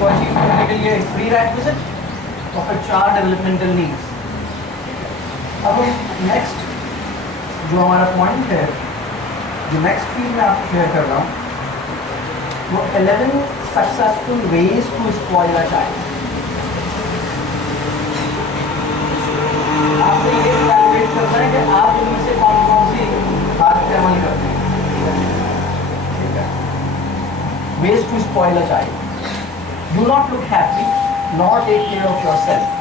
को अचीव करने के लिए प्री रेक्विजिट और फिर 4 डेवलपमेंटल नीड्स। अब हम नेक्स्ट जो हमारा पॉइंट है, जो नेक्स्ट चीज मैं आपको शेयर कर रहा हूँ, वो 11 successful ways to spoil a child. आपको ये कैलकुलेट करना है कि आप उनमें से कौन कौन सी बात पे अमल करते हैं। ठीक है, ways to spoil a child. Do not look happy, not take care of yourself.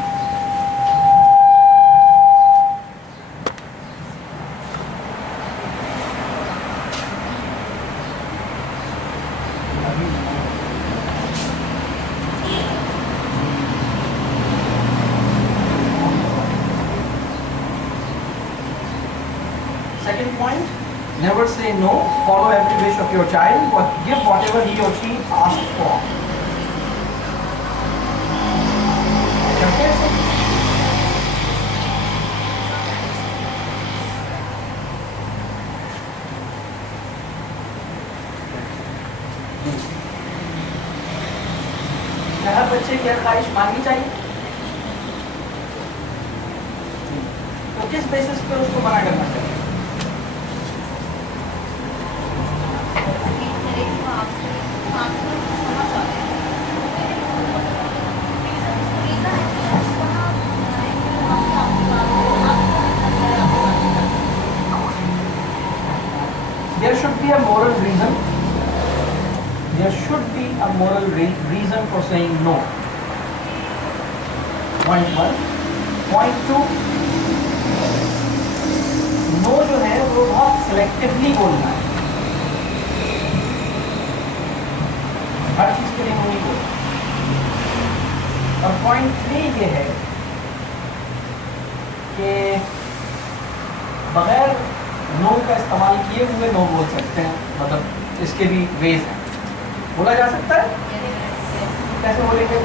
Second point, never say no. Follow every wish of your child, but give whatever he or she asks for. Okay? हर बच्चे की हर ख्वाहिश माननी चाहिए, तो किस basis पे उसको मना करना चाहिए? There should be a moral reason. There should be a moral reason for saying no. Point 1. Point 2. No जो है वो बहुत selectively बोलना है, हर चीज के लिए no नहीं बोलना। और point 3 ये है कि बगैर नो का इस्तेमाल किए हुए नो बोल सकते हैं, मतलब इसके भी वेज हैं, बोला जा सकता है। कैसे बोलेंगे?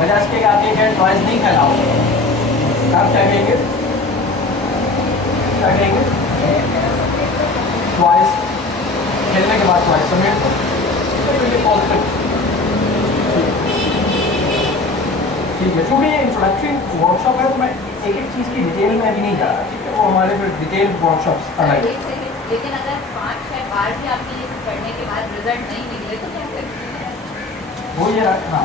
वजह इसके आगे क्या चॉइस नहीं फैलाओ, आप क्या कहेंगे? क्या कहेंगे? ट्वाइस खेलने के बाद ट्वाइस समेट दो, पॉजिटिव। ठीक है, चूँकि ये इंट्रोडक्टरी वर्कशॉप है तो मैं एक एक चीज़ की डिटेल में अभी नहीं जा रहा, ठीक है, वो हमारे फिर डिटेल वर्कशॉप्स अलग है। लेकिन अगर 5-6 बार भी आपके ये पढ़ने के बाद रिजल्ट नहीं निकले तो क्या करें? वो ये रखना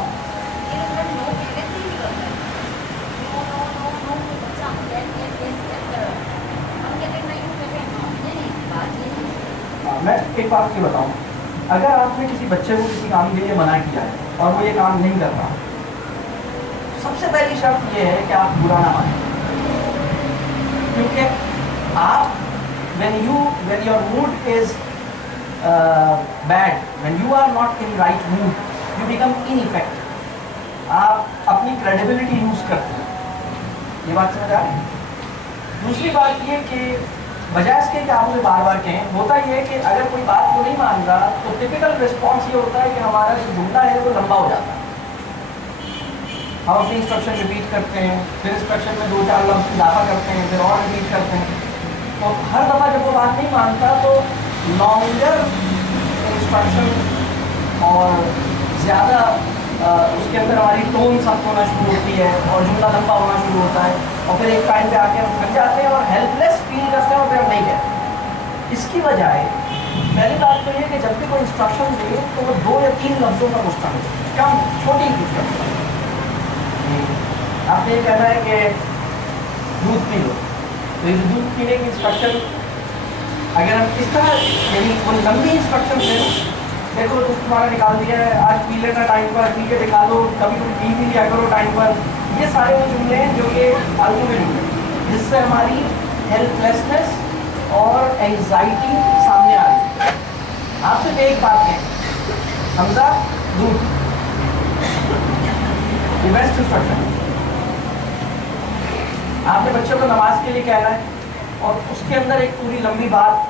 मैं एक बात ये बताऊं, अगर आपने किसी बच्चे को किसी काम के लिए मना किया है और वो ये काम नहीं कर रहा, सबसे पहली शर्त ये है कि आप बुरा ना माने, क्योंकि आप when your mood is bad, when you are not in right mood, you become ineffective. आप अपनी क्रेडिबिलिटी लूज करते हैं। ये बात समझ आ रही है? दूसरी बात ये कि बजाय इसके कि आप उसे बार बार कहें, होता ये है कि अगर कोई बात को नहीं मान रहा तो टिपिकल रिस्पॉन्स ये होता है कि हमारा जो जुमला है वो लंबा हो जाता है। हम अपनी इंस्ट्रक्शन रिपीट करते हैं, फिर इंस्ट्रक्शन में 2-4 लफ्ज़ इजाफा करते हैं, फिर और रिपीट करते हैं। तो हर दफ़ा जब वो बात नहीं मानता तो लॉन्गर इंस्ट्रक्शन और ज़्यादा उसके अंदर हमारी टोन सख्त होना शुरू होती है और जुमला लंबा होना शुरू होता है, और फिर एक टाइम पे आके हम थक जाते हैं और हेल्पलेस फील करते हैं और फिर हम नहीं कहते। इसकी बजाय पहली बात तो ये कि जब भी कोई इंस्ट्रक्शन दे तो वो 2 या 3 लफ्ज़ों का मुश्तमिल हो, कम छोटी इंस्ट्रक्शन। आपने ये कहना है कि दूध पी लो, तो ये दूध पीने की इंस्ट्रक्शन अगर हम इस तरह यानी वो लंबी इंस्ट्रक्शन दें, देखो दूध तुम्हारा निकाल दिया है, आज पी लेना टाइम पर, पी के दिखा दो, कभी कभी पी भी लिया करो टाइम पर, ये सारे वो जुमले हैं जो कि फालतू में जुमले, जिससे हमारी हेल्पलेसनेस और एंजाइटी सामने आ रही है। आप सिर्फ एक बात कहें, हमजा दूध, ये बेस्ट इंस्ट्रक्शन। आपने बच्चों को नमाज के लिए कहना है और उसके अंदर एक पूरी लंबी बात,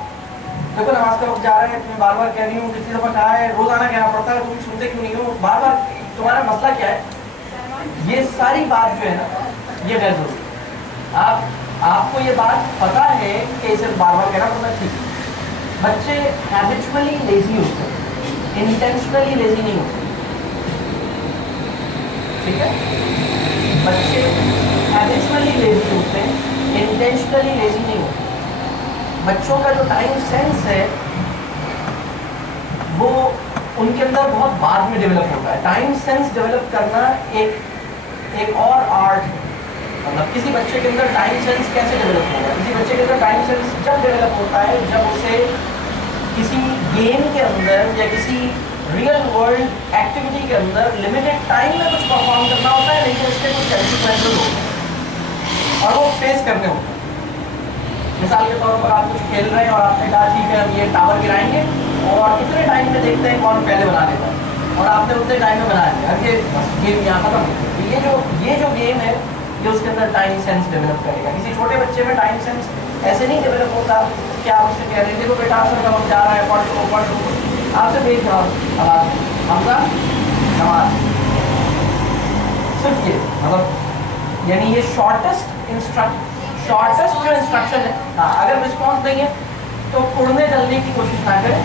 देखो नमाज का वक्त जा रहा है, तुम्हें बार बार कह रही हूँ, कितनी दफ़ा कहा है, रोज़ाना कहना पड़ता है, तुम सुनते क्यों नहीं हो, बार बार तुम्हारा मसला क्या है? ये सारी बात जो है ना, ये गैर जरूरी है। आपको ये बात पता है कि सिर्फ बार बार कहना पड़ता है, ठीक है। बच्चे हैबिचुअली लेजी होते हैं, इंटेंशनली लेजी नहीं होते, ठीक है। बच्चे हैबिचुअली लेजी होते हैं, इंटेंशनली लेजी नहीं होते। बच्चों का जो टाइम सेंस है वो उनके अंदर बहुत बाद में डेवलप होता है। टाइम सेंस डेवलप करना एक और आर्ट है। मतलब किसी बच्चे के अंदर टाइम सेंस कैसे डेवलप होगा? किसी बच्चे के अंदर टाइम सेंस जब डेवलप होता है जब उसे किसी गेम के अंदर या किसी रियल वर्ल्ड एक्टिविटी के अंदर लिमिटेड टाइम में कुछ परफॉर्म करना होता है, लेकिन उसके कुछ कंसिक्वेंसेस होते हैं और वो फेस करने होते हैं। मिसाल के तौर पर आप कुछ खेल रहे हैं और आपने कहा ठीक है हम ये टावर गिराएंगे और इतने टाइम में देखते हैं कौन पहले बना लेता है, और आपने उतने टाइम में बना लिया। अब ये बस गेम यहाँ खत्म। ये जो गेम है ये उसके अंदर टाइम सेंस डेवलप करेगा। किसी छोटे बच्चे में टाइम सेंस ऐसे नहीं डेवलप होता कि आप उससे कह रहे हैं देखो बेटा असर कब जा रहा है, पढ़ लो आपसे भेज जवाब आवाज हमजा नमाज, सिर्फ ये मतलब यानी ये शॉर्टेस्ट जो इंस्ट्रक्शन है। हाँ, अगर रिस्पॉन्स नहीं है तो उड़ने जलने की कोशिश ना करें,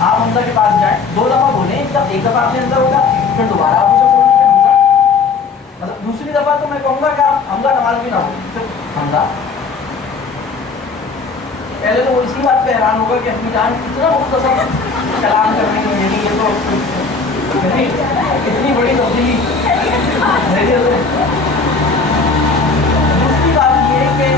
आप हमजा के पास जाएं, 2 दफ़ा बोलें, एक दफ़ा आपने अंदर होगा, फिर दोबारा आप उसे बोलेंगे हमजा, मतलब दूसरी दफ़ा तो मैं कहूँगा कि आप हमजा नमाज भी ना हो, सिर्फ हमजा। पहले तो वो इसी बात पे हैरान होगा कि अपनी जान इतना मुख्तसर कलाम कर रही है, ये तो इतनी बड़ी तब्दीली। दूसरी बात ये है कि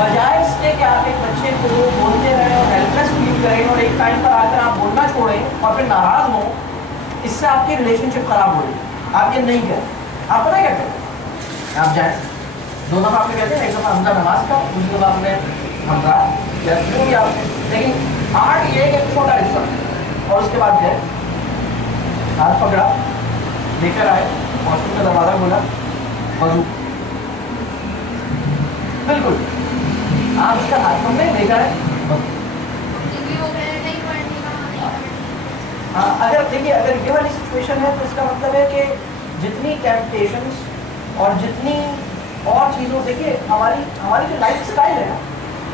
बजाय इसके कि आप एक बच्चे को बोलते रहें और हेल्पलेस फील करें और एक टाइम पर आकर आप बोलना छोड़ें और फिर नाराज़ हों, इससे आपकी रिलेशनशिप खराब हो रही। आप ये नहीं करें। आप पता क्या करें, आप जाएँ 2 दफ़ा आपने कहते हैं, एक दफ़ा हमजा नमाज का, दूसरी दफ़ा आपने हमजा या जो भी आपने, लेकिन आर्ट ये एक छोटा हिस्सा और उसके बाद गए हाथ पकड़ा लेकर आए, वॉशरूम का दरवाज़ा खोला, वजू बिल्कुल आप उसका हाथ पकड़े लेकर आए। हाँ, अगर देखिए अगर ये वाली सिचुएशन है तो इसका मतलब है कि जितनी टेम्पटेशंस और जितनी और चीज़ों, देखिए हमारी जो लाइफ स्टाइल है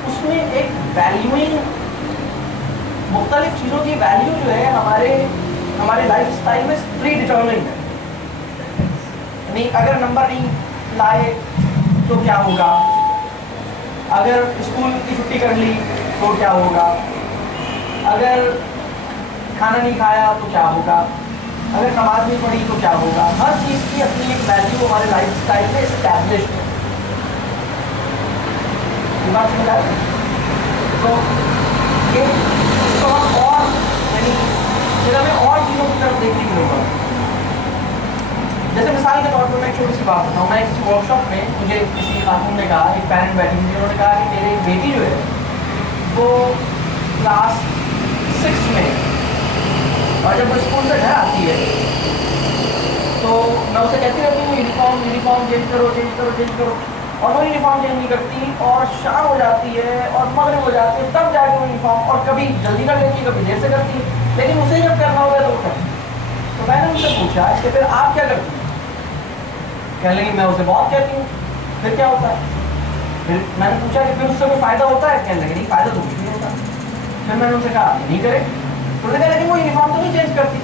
उसमें एक वैल्यूइंग, मुख्तलिफ चीज़ों की वैल्यू जो है हमारे लाइफ स्टाइल में प्री डिटर्मिन्ड है। यानी अगर नंबर नहीं लाए तो क्या होगा, अगर स्कूल की छुट्टी कर ली तो क्या होगा, अगर खाना नहीं खाया तो क्या होगा, अगर नमाज नहीं पढ़ी तो क्या होगा। हर चीज़ की अपनी एक वैल्यू हमारे लाइफ स्टाइल में इस्टेब्लिश है। बात समझ आ रही है? तो ये इसको हम और यानी फिर हमें और चीज़ों की तरफ देखने की जरूरत है। जैसे मिसाल के तौर पर मैं एक छोटी सी बात बताऊँ, मैं किसी वर्कशॉप में मुझे किसी खातून ने कहा, एक पेरेंट बैठी थी, उन्होंने कहा कि मेरी बेटी जो है वो क्लास 6 में, और जब वो स्कूल से घर आती है तो मैं उसे कहती रहती हूँ यूनिफॉर्म चेंज करो, और वो यूनिफॉर्म चेंज नहीं करती और शाम हो जाती है और मगरिब हो जाती है तब जाके वो यूनिफॉर्म, और कभी जल्दी कर लेती है कभी देर से करती है, लेकिन उसे जब करना होगा तो वो करती है। तो मैंने उनसे पूछा कि फिर आप क्या करती हैं? कहने लगी मैं उसे बहुत कहती हूँ। फिर क्या होता है? फिर मैंने पूछा कि फिर उससे कोई फ़ायदा होता है? कहने लगे नहीं, फ़ायदा तो कुछ नहीं होता। फिर मैंने उनसे कहा नहीं करे, तो उन्होंने कहा लेकिन वो यूनिफॉर्म तो नहीं चेंज करती।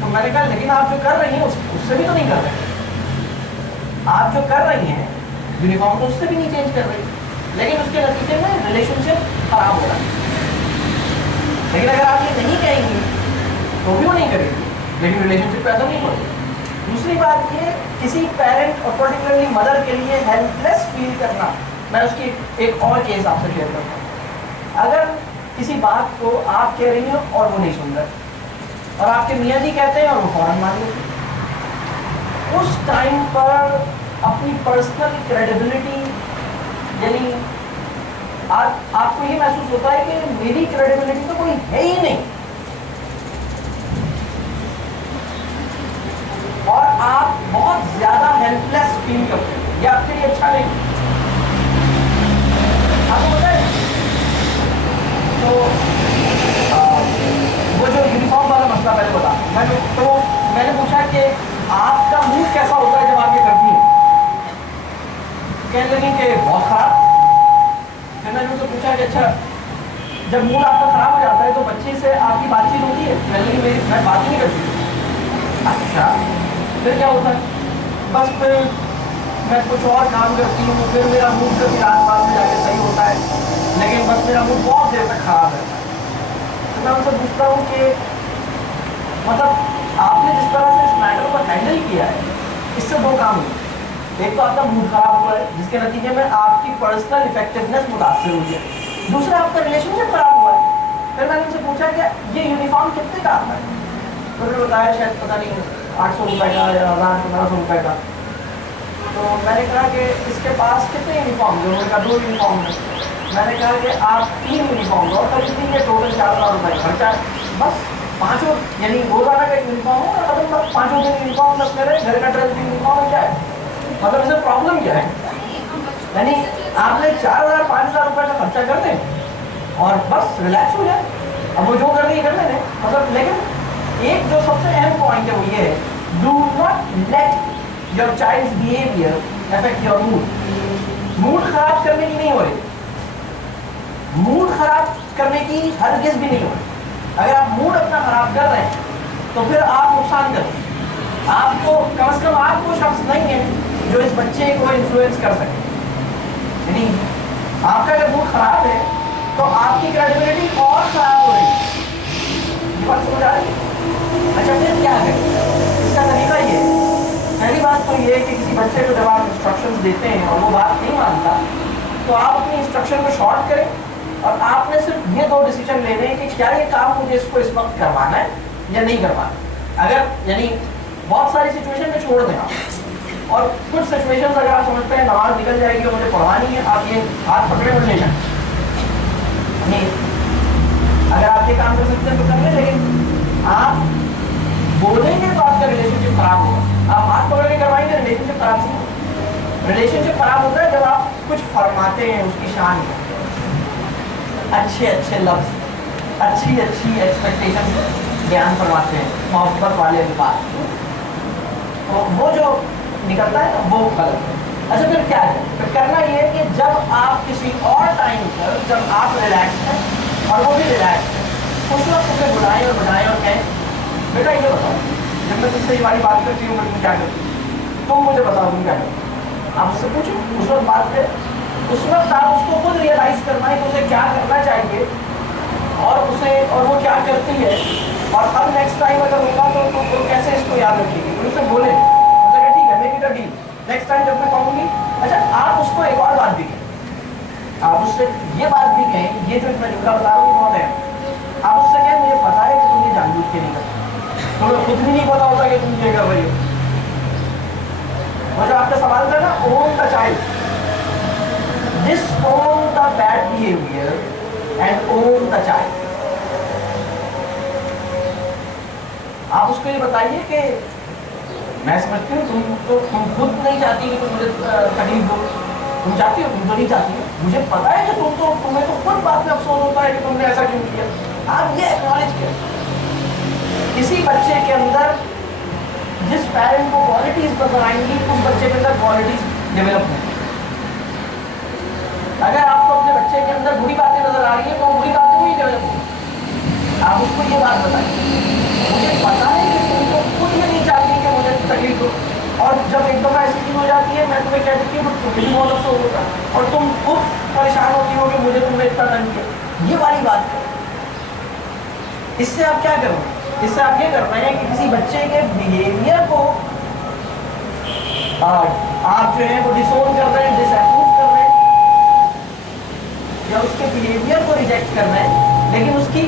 तो मैंने कहा लेकिन आप जो कर रही हैं उससे भी तो नहीं कर रहे, आप जो कर रही हैं यूनिफॉर्म तो उससे भी नहीं चेंज कर रही, लेकिन उसके नतीजे में रिलेशनशिप खराब हो रहा है। लेकिन अगर आप ये नहीं कहेंगी तो भी वो नहीं करेगी, लेकिन रिलेशनशिप पैदा नहीं होगी। दूसरी बात ये, किसी पेरेंट और पर्टिकुलरली मदर के लिए हेल्पलेस फील करना, मैं उसकी एक और केस आपसे शेयर करता हूँ। अगर किसी बात को आप कह रही हो और वो नहीं सुन रहे, और आपके मियाँ जी कहते हैं और वो फौरन मान लेते, उस टाइम पर अपनी पर्सनल क्रेडिबिलिटी, यानी आपको ये महसूस होता है कि मेरी क्रेडिबिलिटी तो कोई है ही नहीं, और आप बहुत ज्यादा हेल्पलेस फील करते हैं, ये आपके लिए अच्छा नहीं। आपको पता है तो वो जो यूनिफॉर्म वाला मसला पहले बता, मैंने पूछा कि आपका मुंह लगी कि बहुत खराब। फिर मैंने उनसे पूछा कि अच्छा जब मूड आपका खराब हो जाता है तो बच्चे से आपकी बातचीत होती है? मैं बात ही नहीं करती। अच्छा फिर क्या होता है? बस फिर मैं कुछ और काम करती हूँ, फिर मेरा मूड कभी रात बाद में जाके सही होता है, लेकिन बस मेरा मूड बहुत देर तक खराब रहता है। तो मैं उनसे पूछता हूँ कि मतलब आपने जिस तरह से इस मैटर को हैंडल किया है, इससे दो काम हुए। एक तो आपका मूड खराब हुआ है जिसके नतीजे में आपकी पर्सनल इफेक्टिवनेस मुतासर हुई है, दूसरा आपका रिलेशनशिप खराब हुआ है। फिर मैंने उनसे पूछा कि ये यूनिफॉर्म कितने का आता है? तो उन्होंने बताया शायद पता नहीं 800 रुपये का या 1000-1500 रुपये का। तो मैंने कहा कि इसके पास कितने यूनिफॉर्म है? उन्होंने कहा 2 यूनिफॉर्म है। मैंने कहा कि आप 3 यूनिफॉर्म और खरीद लीजिए, टोटल 4000 रुपये खर्चा है। बस पाँचों यानी रोजाना का एक यूनिफॉर्म हो और खत्म, बस 5 दिन यूनिफॉर्म रखते रहे, घर का ड्रेस भी यूनिफॉर्म है। क्या है मतलब इससे प्रॉब्लम क्या है? यानी आपने 4000-5000 रुपये का खर्चा कर दें और बस रिलैक्स हो जाए, अब वो जो कर रही है कर लेने मतलब। लेकिन एक जो सबसे अहम पॉइंट है वो ये है, do not let your child's behaviour affect your mood. Mood खराब करने की नहीं हो रही, मूड खराब करने की हरगिज़ भी नहीं हो रही। अगर आप मूड अपना खराब कर रहे हैं तो फिर आप नुकसान कर रहे हैं। आपको कम से कम आपको शख्स नहीं है जो इस बच्चे को इन्फ्लुएंस कर सके। यानी आपका अगर मूड खराब है तो आपकी क्रेडिबिलिटी और खराब हो रही है। ये बात समझ आ रही है? अच्छा फिर क्या है इसका तरीका? ये पहली बात तो ये है कि किसी बच्चे को जब आप इंस्ट्रक्शंस देते हैं और वो बात नहीं मानता तो आप अपनी इंस्ट्रक्शन को शॉर्ट करें और आपने सिर्फ ये 2 डिसीजन लेने हैं कि क्या ये काम मुझे इसको इस वक्त करवाना है या नहीं करवाना। अगर यानी बहुत सारी सिचुएशन में छोड़ दें आप, और कुछ सिचुएशन अगर आप समझते हैं नमाज निकल जाएगी और मुझे पढ़वानी है, आप ये हाथ पकड़े और ले जाए। अगर आप ये काम कर सकते हैं तो कर लें, लेकिन आप बोलेंगे तो आपका रिलेशनशिप खराब होगा। आप हाथ पकड़ के करवाएंगे रिलेशनशिप खराब नहीं होगा। रिलेशनशिप खराब होता है जब आप कुछ फरमाते हैं उसकी शान में, अच्छे अच्छे लफ्ज, अच्छी अच्छी एक्सपेक्टेशन बयान फरमाते हैं, मोहब्बत वाले अल्फाज, तो वो जो निकलता है वो गलत है। अच्छा फिर क्या है? फिर करना ये है कि जब आप किसी और टाइम पर, जब आप रिलैक्स हैं और वो भी रिलैक्स है, उस वक्त उसे बुलाएं और कहें बेटा ये बताओ, जब मैं तुमसे ये वाली बात करती हूँ मैं तुम क्या करती हूँ, तुम मुझे बताओ तुम क्या करती हो। आप उससे पूछो, उस वक्त बात करें, उस वक्त आप उसको खुद रियलाइज करना है कि उसे क्या करना चाहिए और वो क्या करती है, और अब नेक्स्ट टाइम अगर होगा तो कैसे इसको याद रखेगी। तो उससे बोले, उसे ठीक है make it a deal, next time जब मैं कहूँगी। अच्छा आप उसको एक और बात भी कहें, आप उससे ये बात भी कहें, ये जो मैं जुमला बता रहा हूँ बहुत है, आप उससे कहें मुझे पता है कि तुम ये जानबूझ के नहीं करते, तुम्हें खुद भी नहीं पता होता कि तुम ये कर रही हो। और जो आपका सवाल था ना, own the child, disown the bad behavior and own the child। आप उसको ये बताइए कि मैं समझती हूँ तुम खुद नहीं चाहती कि तुम मुझे तकलीफ दो, तुम चाहती हो, तुम तो नहीं चाहती हो, मुझे पता है कि तुम्हें तो खुद बात में अफसोस होता है कि तुमने ऐसा क्यों किया। आप ये एक्नॉलेज करें। किसी बच्चे के अंदर जिस पेरेंट को क्वालिटीज नजर आएंगी उस बच्चे के अंदर क्वालिटीज डेवलप होंगी। अगर आपको अपने बच्चे के अंदर बुरी बातें नजर आ रही है तो बुरी बातें को ही डेवलप होगी। आप उसको ये बात बताइए, मुझे पता है कि तुम तो खुद ये नहीं चाहती कि मुझे तकलीफ हो, और जब एक दफ़ा ऐसी चीज़ हो जाती है मैं तुम्हें कह देती हूँ तुम्हें भी बहुत अफसोस होता है और तुम खुद परेशान होती हो कि मुझे तुमने इतना तंग किया। ये वाली बात है। इससे आप क्या करोगे? इससे आप ये कर रहे हैं कि किसी बच्चे के बिहेवियर को आप जो है वो डिसोन कर रहे हैं, डिसअप्रूव कर रहे हैं, या उसके बिहेवियर को रिजेक्ट कर रहे हैं, लेकिन उसकी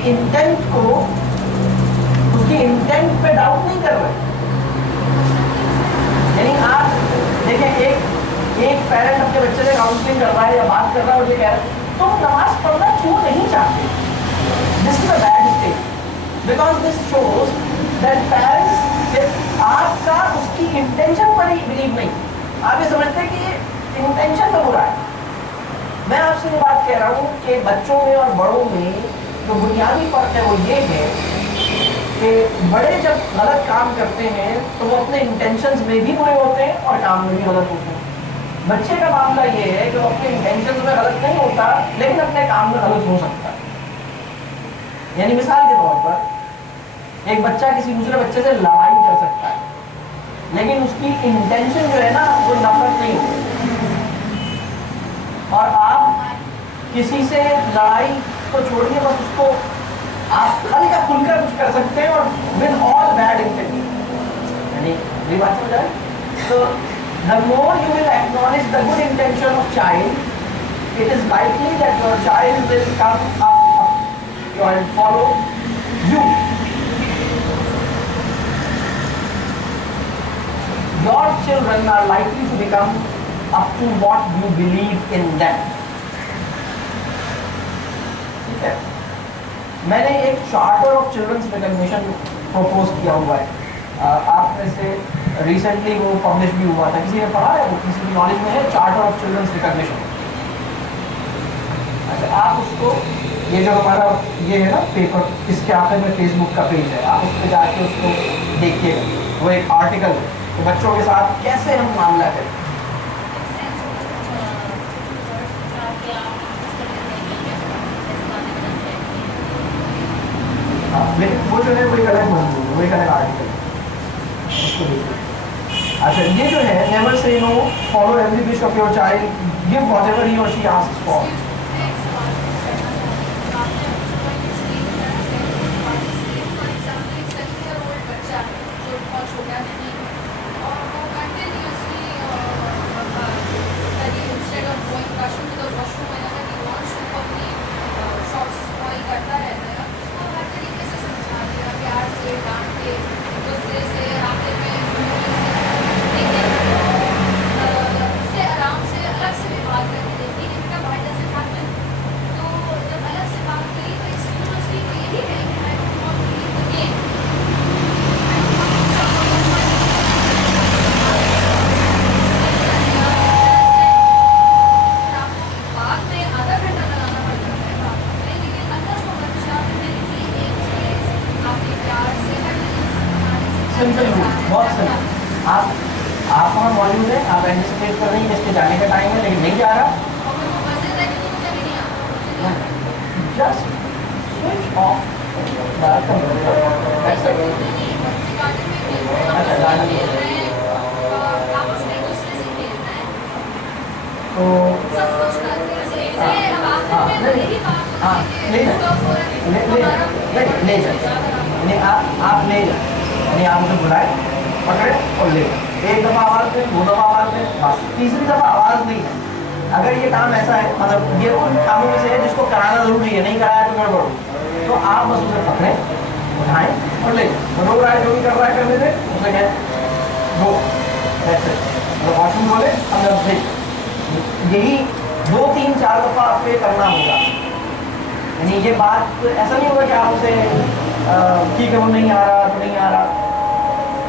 इंटेंट पे डाउट नहीं कर रहे। यानी आप देखिए एक पेरेंट अपने बच्चे से काउंसलिंग कर रहा है या बात कर रहा है और ये कह रहा है तुम नमाज पढ़ना क्यों नहीं चाहते। This is a bad state because this shows that parents आपका उसकी इंटेंशन पर ही बिलीव नहीं, आप ये समझते हैं कि ये इंटेंशन में बुरा है। मैं आपसे ये बात कह रहा हूँ कि बच्चों में और बड़ों में जो बुनियादी फर्क है वो ये है कि बड़े जब गलत काम करते हैं तो वो अपने इंटेंशंस में भी बुरे होते हैं और काम में भी गलत होते हैं। बच्चे का मामला ये है कि वो अपने इंटेंशन में गलत नहीं होता, लेकिन अपने काम में गलत हो सकता है। यानी मिसाल के तौर पर एक बच्चा किसी दूसरे बच्चे से लड़ाई कर सकता है, लेकिन उसकी इंटेंशन जो है ना वो नफरत नहीं होती। और आप किसी से लड़ाई को छोड़िए, बस उसको आप हल्का खुलकर कुछ कर सकते हैं और विद ऑल बैड इंटेंशन। यानी मेरी बात समझ आए? तो the more you will acknowledge the good intention of child, it is likely that your child will come up and follow you. Your children are likely to become up to what you believe in them. ठीक है? मैंने एक charter of children's recognition propose किया हुआ है, आप में से रिसेंटली वो पब्लिश भी हुआ था, किसी ने पढ़ा है वो, किसी की नॉलेज में है चार्टर ऑफ चिल्ड्रंस रिकॉग्निशन? अच्छा, आप उसको, ये जो हमारा ये है ना पेपर, इसके आखिर में फेसबुक का पेज है, आप उस पर जाके उसको देखिएगा, वो एक आर्टिकल है तो बच्चों के साथ कैसे हम मामला करें। लेकिन वो जो है वो एक अलग मौजूद है, वो एक अलग आर्टिकल है, उसको देखिए। अच्छा, ये जो है never say no, follow every wish of your child, give whatever he और she asks for. Simple rule, बहुत सिंपल। आप वहाँ मौजूद हैं, आप एंटिसिपेट कर रही हैं इसके जाने का टाइम है लेकिन नहीं जा रहा, just switch off the computer. अच्छा, गाना तो ले जाए, आप ले जाए, यानी आप उसे बुलाए, पकड़े और ले जाए। एक दफ़ा आवाज़ दें, दो दफ़ा आवाज़ दें, बस तीसरी दफ़ा आवाज़ नहीं है। अगर ये काम ऐसा है, मतलब ये उन कामों में से है जिसको कराना ज़रूरी है, नहीं कराया तो गड़बड़, तो आप बस उसे पकड़ें, उठाएं और ले जाए। रो रहा है, जो भी कर रहा है करने दें, उसे कहें गो, ऐसे वॉशरूम बोले अंदर भेज। यही 2 3 4 दफ़ा आपको ये करना होगा। यानी ये बात ऐसा नहीं होगा कि आप उसे ठीक है वो नहीं आ रहा तो नहीं आ रहा,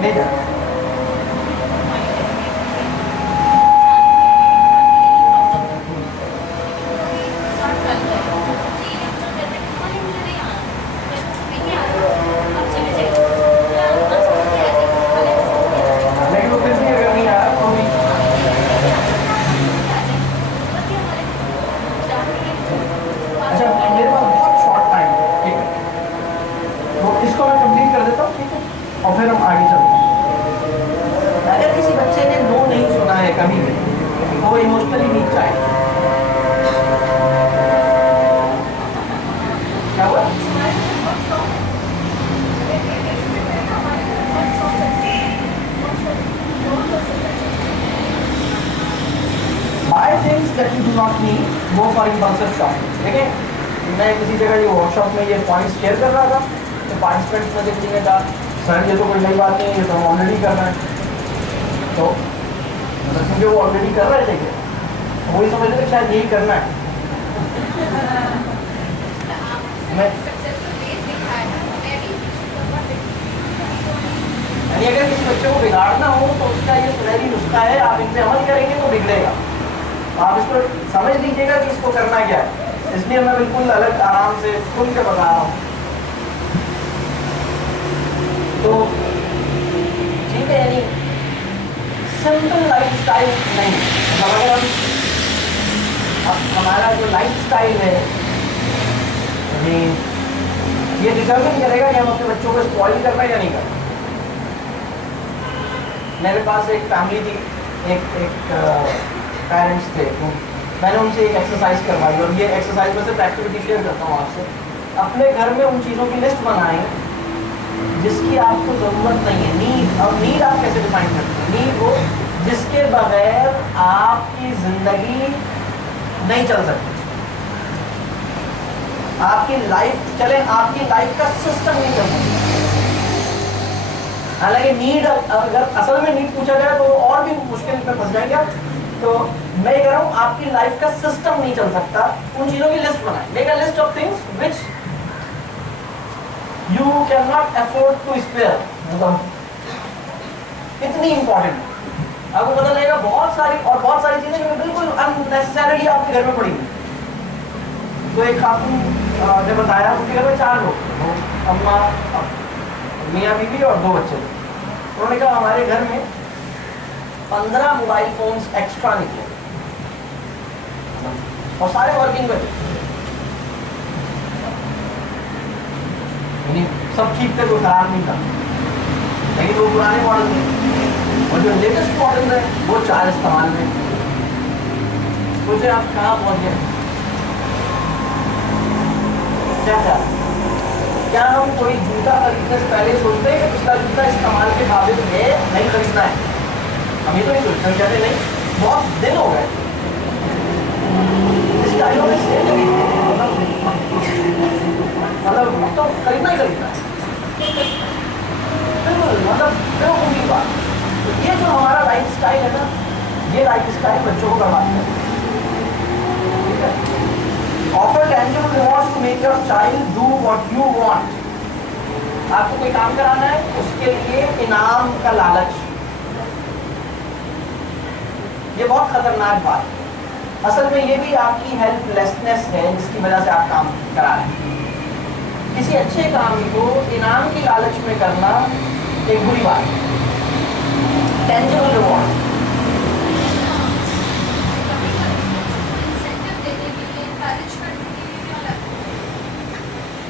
ले जाए। लेकिन वो फिर भी अगर नहीं आ रहा तो भी अच्छा, मेरे पास बहुत शॉर्ट टाइम है, ठीक है, तो इसको मैं कंप्लीट कर देता हूँ, ठीक है, और फिर हम आगे चलते हैं। अगर किसी बच्चे ने नो नहीं सुना है कभी भी, तो वो इमोशनली वीक चाइल्ड। क्या हुआ? Buy things that you do not need, go for impulsive shopping। ठीक है, मैं किसी जगह ये वर्कशॉप में ये पॉइंट्स शेयर कर रहा था, तो पार्टिसिपेंट्स ने देखने ने कहा सर ये तो कोई नई बात नहीं है, ये तो हम ऑलरेडी कर रहे हैं। तो मतलब क्योंकि वो ऑलरेडी कर रहे थे, वही समझ रहे थे शायद यही करना है। मैं यानी अगर किसी बच्चे को बिगाड़ना हो तो उसका ये सुनहरी नुस्खा है, आप इन पे अमल करेंगे तो बिगड़ेगा। आप इसको समझ लीजिएगा कि इसको करना क्या है, इसलिए मैं बिल्कुल अलग आराम से खुल के बता रहा हूँ। तो ठीक है, यानी सिंपल लाइफ स्टाइल नहीं। मतलब अगर अब हमारा जो लाइफ स्टाइल है ये डिटर्मिन करेगा कि हम अपने बच्चों को स्पॉइल कर रहे हैं या नहीं कर रहे। मेरे पास एक फैमिली थी, एक पेरेंट्स थे, तो मैंने उनसे एक एक्सरसाइज करवाई और ये एक्सरसाइज में सिर्फ एक्टिविटी शेयर करता हूँ आपसे। अपने घर में उन चीज़ों की लिस्ट बनाएं जिसकी आपको ज़रूरत नहीं है। नीड, अब नीड आप कैसे डिफाइन करते हैं? नीड वो जिसके बगैर आपकी ज़िंदगी नहीं चल सकती, आपकी लाइफ चले, आपकी लाइफ का सिस्टम नहीं चल सकता। हालांकि नीड अगर असल में नीड पूछा जाए तो और भी मुश्किल में फंस जाएंगे आप। तो मैं कह रहा हूँ आपकी लाइफ का सिस्टम नहीं चल सकता, उन चीज़ों की लिस्ट बनाएं। Make a list of things which you can not afford to spare. मतलब इतनी इंपॉर्टेंट आपको पता लगेगा बहुत सारी चीजें जो बिल्कुल अननेसेसरीली आपके घर में पड़ी हुई। तो एक खातून ने बताया उनके घर में 4 लोग, अम्मा, मियाँ बीवी और 2 बच्चे। उन्होंने कहा हमारे घर में 15 मोबाइल फोन्स एक्स्ट्रा निकले और सारे वर्किंग में थे, सब ठीक थे, कोई खराब नहीं था, लेकिन वो पुराने मॉडल थे और जो लेटेस्ट मॉडल है वो 4 इस्तेमाल में। सोचे आप कहाँ पहुँच गए? क्या हम कोई जूता खरीदने से पहले सोचते हैं कि पिछला जूता इस्तेमाल के काबिल है, नहीं खरीदना है? हम ये तो नहीं सोचते, हम कहते नहीं बहुत दिन हो गए इस टाइम में से मतलब तो खरीदना ही खरीदना है। बिल्कुल मतलब बेवकूफ़ी की बात। तो ये जो हमारा लाइफ स्टाइल है ना, ये लाइफ स्टाइल बच्चों को करवाते हैं। ठीक है, offer tangible rewards to make your child do what you want. आपको कोई काम कराना है, उसके लिए इनाम का लालच, ये बहुत खतरनाक बात है। असल में ये भी आपकी हेल्पलेसनेस है जिसकी वजह से आप काम करा रहे हैं। किसी अच्छे काम को इनाम की लालच में करना एक बुरी बात है। टेंजिबल रिवॉर्ड,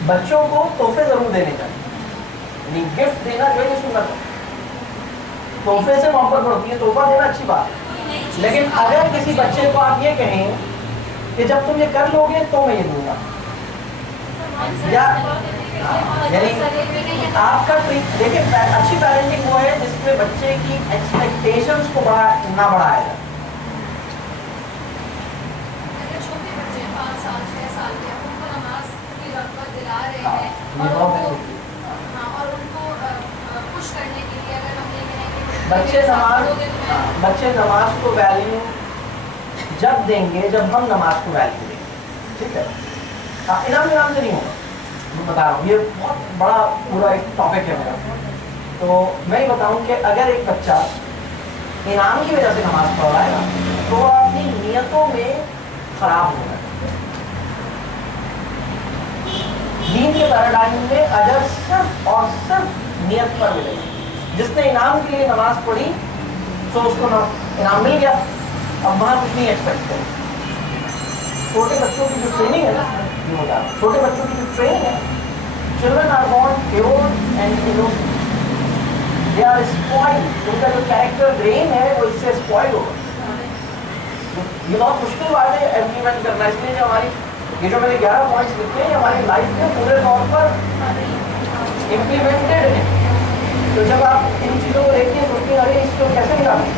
बच्चों को तोहफे जरूर देने चाहिए, गिफ्ट देना जो है सुनना चाहिए। तोहफे से मोहब्बत बढ़ती है, तोहफा देना अच्छी बात है, लेकिन अगर किसी बच्चे को आप ये कहें कि जब तुम ये कर लोगे तो मैं ये दूंगा, या यानी आपका देखिए अच्छी पेरेंटिंग वो है जिसमें बच्चे की एक्सपेक्टेशंस को ना बढ़ाया जाए। बच्चे नमाज को वैल्यू जब देंगे जब हम नमाज को वैल्यू देंगे। ठीक है, इनाम से नहीं होगा, मैं बता रहा हूँ, ये बहुत बड़ा पूरा एक टॉपिक है मेरा। तो मैं ही बताऊँ कि अगर एक बच्चा इनाम की वजह से नमाज पढ़ रहा है ना, तो वो अपनी नियतों में खराब हो रहा है। दीन के पैराडाइम में अजर सिर्फ और सिर्फ नियत पर मिलेगा। जिसने इनाम के लिए नमाज पढ़ी तो उसको इनाम मिल गया, अब वहाँ कुछ नहीं एक्सपेक्ट करें। छोटे बच्चों की जो ट्रेनिंग है ना, ये होता है, छोटे बच्चों की जो ट्रेनिंग है, children are born pure and innocent, they are spoiled. उनका जो कैरेक्टर ब्रेन है वो इससे स्पॉइल होगा। ये बहुत मुश्किल बात है इम्प्लीमेंट करना, इसलिए जो हमारी ये जो मैंने 11 पॉइंट्स लिखे हैं हमारी लाइफ में पूरे तौर पर इम्प्लीमेंटेड है। तो जब आप इन चीज़ों को देखते हैं सोचते हैं अरे इसको कैसे निकालें,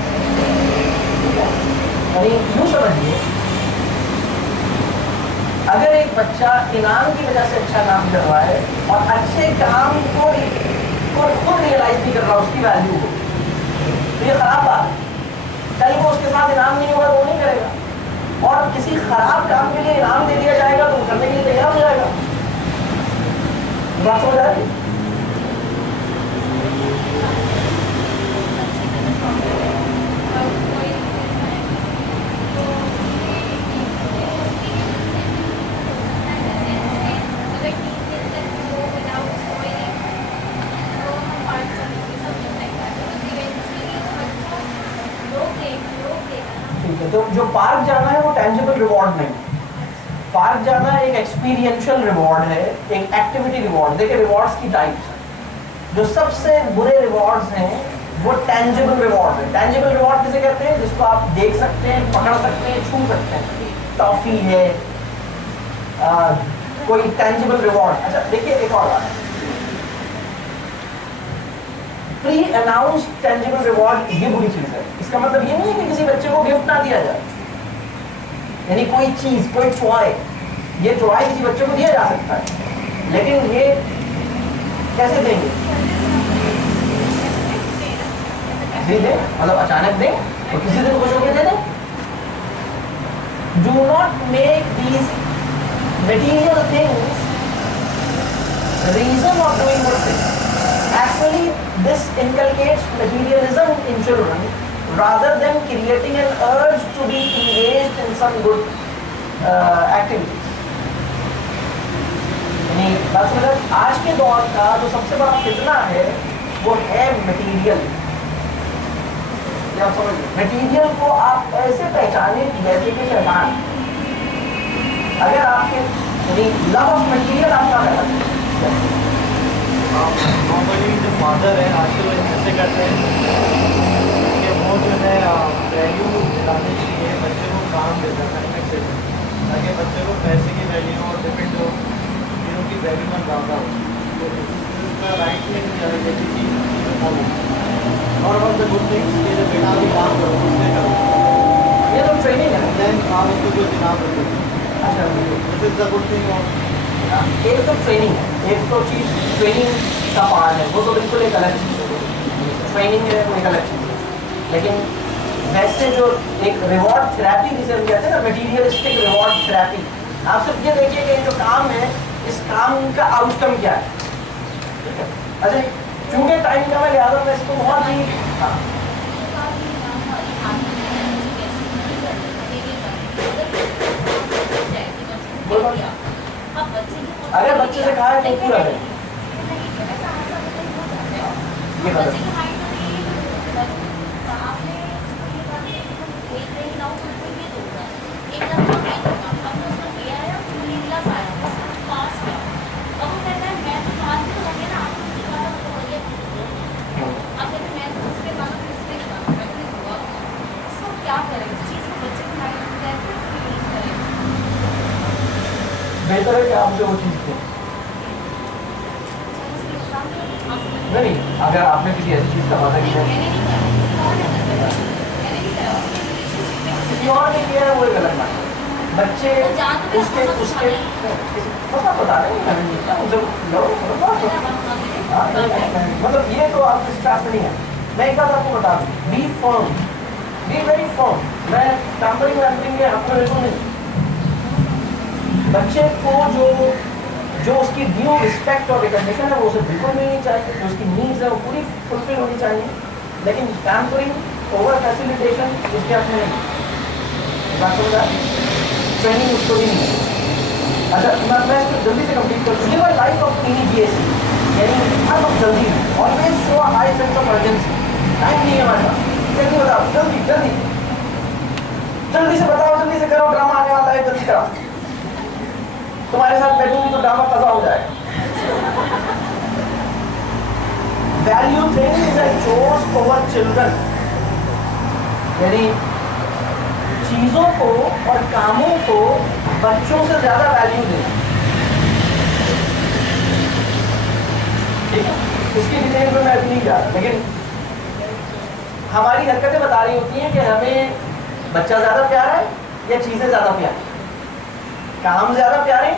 यानी यूँ समझिए अगर एक बच्चा इनाम की वजह से अच्छा काम कर रहा है और अच्छे काम को खुद रियलाइज नहीं कर रहा उसकी वैल्यू को, तो ये खराब बात है। कल को उसके साथ इनाम नहीं होगा तो वो नहीं करेगा, और किसी खराब काम के लिए इनाम दे दिया जाएगा तो वो करने के लिए तैयार हो जाएगा। बात समझ आ रही है? ठीक है, तो जो पार्क जाना है वो टेंजिबल रिवॉर्ड नहीं, पार्क जाना एक एक्सपीरियंशियल रिवॉर्ड है, एक एक्टिविटी रिवॉर्ड। देखिए रिवॉर्ड्स की टाइप्स, जो सबसे बुरे रिवॉर्ड्स हैं वो टेंजिबल रिवॉर्ड है। टेंजिबल रिवॉर्ड किसे कहते हैं? जिसको आप देख सकते हैं, पकड़ सकते हैं, छू सकते हैं। टॉफी है, कोई टेंजिबल रिवॉर्ड। अच्छा देखिए एक और बात, प्री अनाउंस टेंजिबल रिवॉर्ड ये बुरी चीज है। इसका मतलब ये नहीं है कि किसी बच्चे को गिफ्ट ना दिया जाए, यानी कोई चीज, कोई टॉय, ये टॉय किसी बच्चे को दिया जा सकता है, लेकिन ये कैसे देंगे? ऐसे दे, मतलब अचानक दे और किसी दिन खुश होकर दे दे। Do not make these material things reason of doing good things. Actually, this inculcates materialism in children rather than creating an urge to be engaged in some good activities. यानी बात समझ, आज के दौर का जो सबसे बड़ा फितना है वो है मटेरियल। आप समझ, मटेरियल को आप ऐसे पहचाने जैसे कि शैतान। अगर आपके यानी लव ऑफ मटेरियल आपका है, नॉर्मली जो फादर है आजकल ऐसे करते हैं कि वो जो है वैल्यू दिलाने के लिए बच्चे को काम देता है से, ताकि बच्चे को पैसे की वैल्यू और डिफरेंट जो चीज़ों की वैल्यू में ज़्यादा हो। तो इसका राइट नहीं किया जैसे कि फॉलो और वन द गुड थिंग्स के जो बेटा भी काम करो उससे करो, ये तो ट्रेनिंग है। देन आप उसको जो इनाम देते हैं। अच्छा this is the good thing और एक तो ट्रेनिंग है, एक तो चीज़ ट्रेनिंग का पार्ट है, वो तो बिल्कुल एक अलग चीज़ है। ट्रेनिंग है वो एक अलग चीज़ है, लेकिन वैसे जो एक रिवॉर्ड थेरेपी जिसे हम कहते हैं ना, मटीरियलिस्टिक रिवॉर्ड थेरेपी, आप सिर्फ ये देखिए कि जो काम है इस काम का आउटकम क्या है। ठीक है, अच्छा चूँकि टाइम का मैं लिहाजा मैं इसको बहुत ही अगर बच्चे से कहा है तो पूरा करें, ये बता बेहतर है कि आपसे वो चीज़ दें। नहीं, अगर आपने किसी ऐसी चीज़ का वादा किया किसी और ने किया है वो एक अलग बात है। बच्चे उसके उसके बस आप बता रहे हैं मतलब ये तो आप स्टाफ नहीं है। मैं एक बात आपको बता दूँ, be firm, be very firm. मैं टैम्परिंग वैम्परिंग के आपको बिल्कुल नहीं। बच्चे को जो उसकी ड्यू रिस्पेक्ट और रिकॉग्निशन है वो उसे बिल्कुल मिलनी चाहिए, जो उसकी नीड्स है वो पूरी फुलफिल होनी चाहिए, लेकिन पैम्परिंग ओवर फैसिलिटेशन उसके हाथ में नहीं। बात समझा? ट्रेनिंग उसको भी नहीं है। अच्छा मैं इसको जल्दी से कंप्लीट कर दूँ। ये लाइफ ऑफ इमीडिएसी, यानी हर वक्त जल्दी, always show high sense of urgency. Time नहीं है हमारे पास, जल्दी बताओ, जल्दी जल्दी जल्दी से बताओ, जल्दी से करो, ड्रामा आने वाला है, जल्दी करो। तुम्हारे साथ बैठूंगी तो ड्रामा खजा हो जाएगा। Value thing is a chores over children, यानी चीजों को और कामों को बच्चों से ज्यादा वैल्यू देना। ठीक है, उसकी डिटेल में मैं अभी नहीं जा रहा, लेकिन हमारी हरकतें बता रही होती हैं कि हमें बच्चा ज्यादा प्यारा है या चीजें ज्यादा प्यारी, काम ज्यादा प्यारे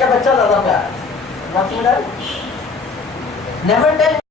या बच्चा ज्यादा प्यारा है। बात समझ आ रही? Never tell